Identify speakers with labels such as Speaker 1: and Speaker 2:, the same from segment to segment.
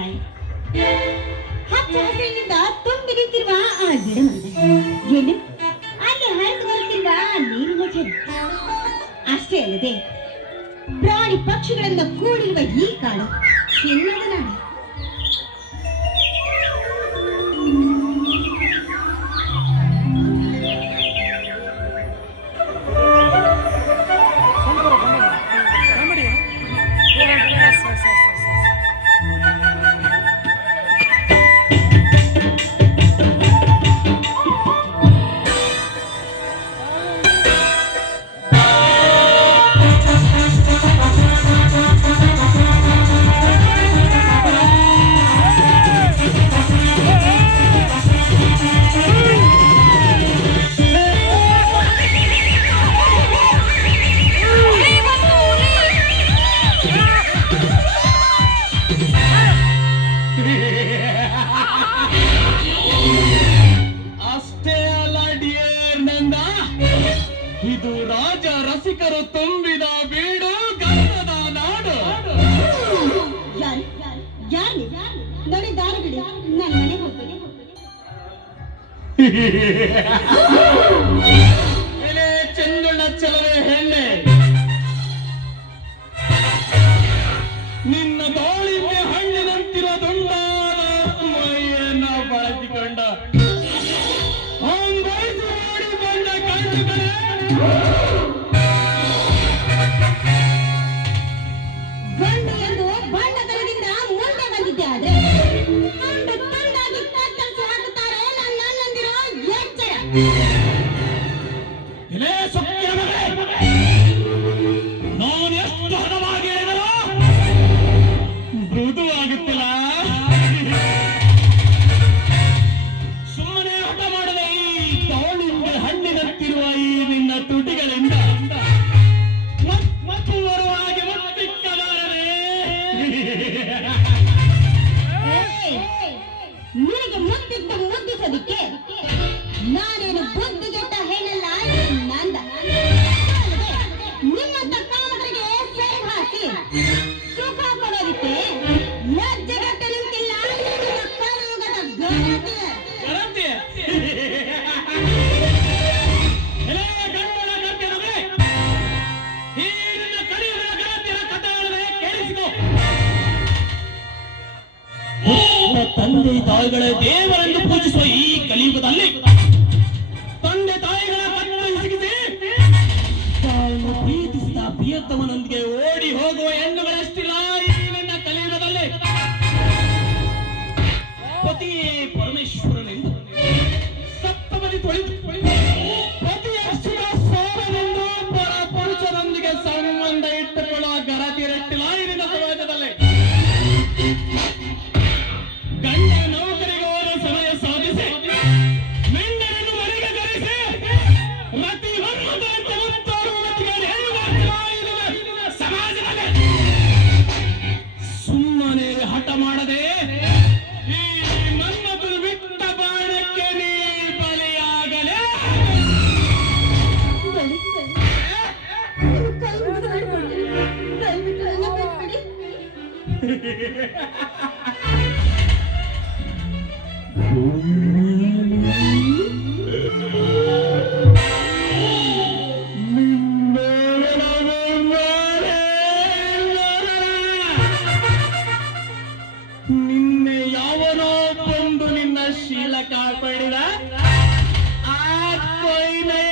Speaker 1: ಮಾವಿನಕಾಯಿ ಹಚ್ಚ ಹಸಿರಿನಿಂದ ಆ ಏನು? ಅಲ್ಲಿ ಹರಿದು ಬರುತ್ತಿರುವ ಅಷ್ಟೇ ಅಲ್ಲದೆ ಪ್ರಾಣಿ ಪಕ್ಷಿಗಳಿಂದ ಕೂಡಿರುವ ಈ ಕಾಡು ಎಲ್ಲದ Yeah. ನಾನೇನು ಬುದ್ಧಿಗೆಟ್ಟ ಹೇಳಲ್ಲ ನಂದ? ನಿಮ್ಮಂತ ಕಾಮರಿಗೆ ಸೇರಿ ಹಾಕಿ. ಸುಖ ಕೊಡೋದಿಕ್ಕೆ ಲಜ್ಜೆಗಟ್ಟ ನಿಂತಿಲ್ಲ
Speaker 2: ಹುಟ್ಟಿದ ತಂದೆ ತಾಯಿಗಳ ದೇವರನ್ನು ಪೂಜಿಸುವ ಈ ಕಲಿಯುಗದಲ್ಲಿ ಪತಿಯೇ ಪರಮೇಶ್ವರನೆಂದು. ಸಪ್ತಮದಿ ತೊಳೆದು ಪರ ಪುರುಷರೊಂದಿಗೆ ಸಂಬಂಧ ಇಟ್ಟುಕೊಳ್ಳುವ ಗರತಿರಟ್ಟಿಲ್ಲ ಈ ನಿನ್ನ ಸಮಾಜದಲ್ಲಿ. ಗಂಡ ಸಮಯ ಸಾಧಿಸಿ. ಮೆಂಡರನ್ನು ಮನೆಗೆ ಕರೆಸಿ. ರತಿ
Speaker 1: ನಿನ್ನೆ
Speaker 2: ಯಾವನೋ ಬಂದು ನಿನ್ನ ಶೀಲ ಕಾಪಾಡಿದ? ಆ ಕೊಯ್ನೆಯಾಗ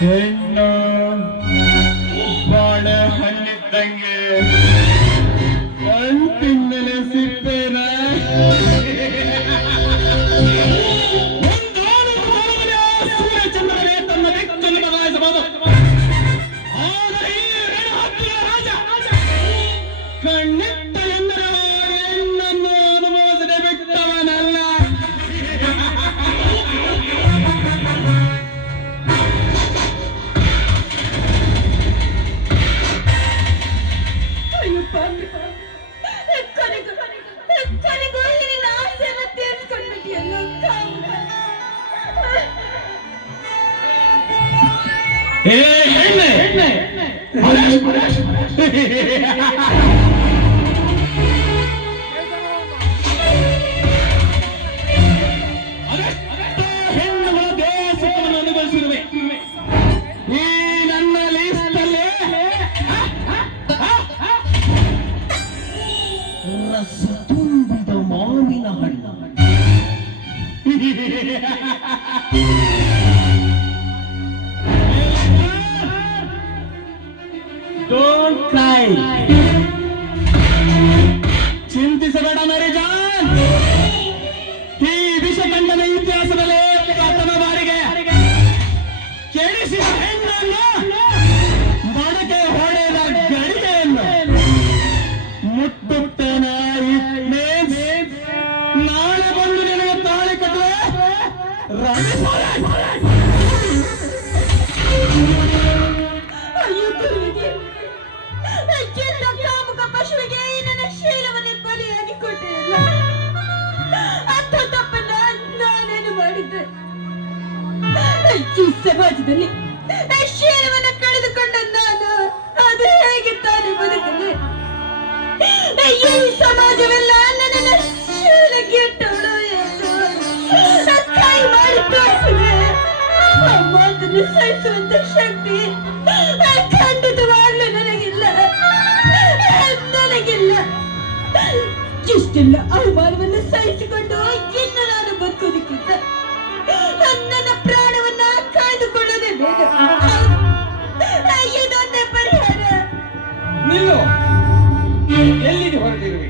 Speaker 2: ಹೆಣ್ಣು ಬಾಳೆ ಹಣ್ಣಿದ್ದಂಗೆ. ಅಂತಿಂದಲೇ ಸಿಗ್ತೇನ. ಹೆಣ್ಣುಗಳ ದೇಶವನ್ನು ಅನುಭವಿಸಿರುವೆ ಈ ನನ್ನ ಲೀಸ್ಟಲ್ಲಿ ರಸ ತುಂಬಿದ ಮಾವಿನ ಹಣ್ಣು ಮಡಕೆ ಹೊಡೆದ ಗಡಿಗೆಯನ್ನು ನಾಳೆ ಬಂದು ನಿನಗೆ ತಾಳಿ ಕಟ್ಟುವೆ.
Speaker 3: ಕಾಮುಕ ಪಶುವಿಗೆ ಬಲಿಯಾಗಿ ಮಾಡಿದ್ದೆ? ಸಮಾಜದಲ್ಲಿ ಮಾತನ್ನು ಸಹಿಸುವಂತ ಶಕ್ತಿ ಖಂಡಿತವಾಗ್ಲೂ ನನಗಿಲ್ಲ. ನನಗಿಲ್ಲ. ಇಷ್ಟೆಲ್ಲ ಅವಮಾನವನ್ನು ಸಹಿಸಿಕೊಂಡು ಇನ್ನು ನಾನು ಬದುಕೋದಕ್ಕಿಂತ ನನ್ನ ಪ್ರಾಣವನ್ನ ಕಾಯ್ದುಕೊಳ್ಳೋದೇ ಬೇಡ ಇದೊಂದೇ ಪರಿಹಾರ.
Speaker 4: ನಿಲ್ಲು. ಎಲ್ಲಿಗೆ ಹೊರಟಿರುವೆ?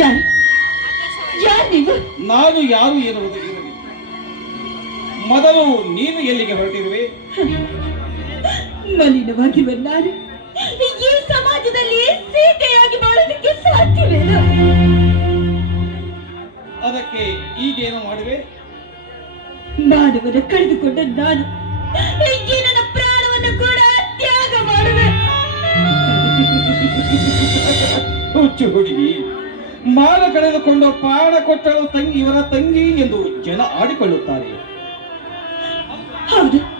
Speaker 3: ಯಾರು? ಯಾರು
Speaker 4: ನಾನು ಯಾರು ಎನ್ನುವುದು?
Speaker 3: ಮಲಿನವಾಗಿರುವ ಬಂದಾರೆ ಈ ಸಮಾಜದಲ್ಲಿ ಸೀತೆಯಾಗಿ ಬಾಳೋದಕ್ಕೆ ಸಾಧ್ಯವಿಲ್ಲ.
Speaker 4: ಅದಕ್ಕೆ ಈಗೇನು ಮಾಡುವೆ?
Speaker 3: ಮಾನವನ ಕಳೆದುಕೊಂಡ ನಾನು. ಈ ನನ್ನ ಪ್ರಾಣವನ್ನು ಕೂಡ ತ್ಯಾಗ ಮಾಡುವೆ.
Speaker 4: ಹುಚ್ಚು ಹುಡುಗಿ ಮಾನ ಕಳೆದುಕೊಂಡು ಪ್ರಾಣ ಕೊಟ್ಟಳು ತಂಗಿ ಇವರ ತಂಗಿ ಎಂದು ಜನ ಆಡಿಕೊಳ್ಳುತ್ತಾರೆ.
Speaker 3: ಹೌದು.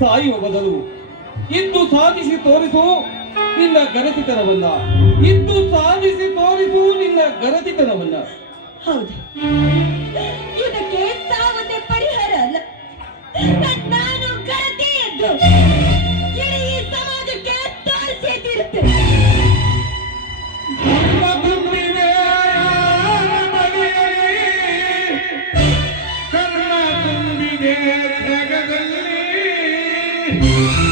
Speaker 4: ಸಾಯುವ ಬದಲು. ಇಂದು ಸಾಧಿಸಿ ತೋರಿಸು ನಿನ್ನ ಗರತಿತನವನ್ನ ಇಂದು ಸಾಧಿಸಿ ತೋರಿಸು ನಿನ್ನ ಗರತಿತನವನ್ನ
Speaker 3: ಹೌದು. ಇದಕ್ಕೆ ಸಾವನ್ನೇ ಪರಿಹಾರ ಅಲ್ಲ. ನಾನು ಗರತಿ ಎಂದು ಇಡೀ ಸಮಾಜಕ್ಕೆ ತೋರಿಸೇ ತೀರುತ್ತೇನೆ
Speaker 2: ಕರ್ಣ ತುಂಬಿದೆ ಜಗದಲ್ಲಿ You.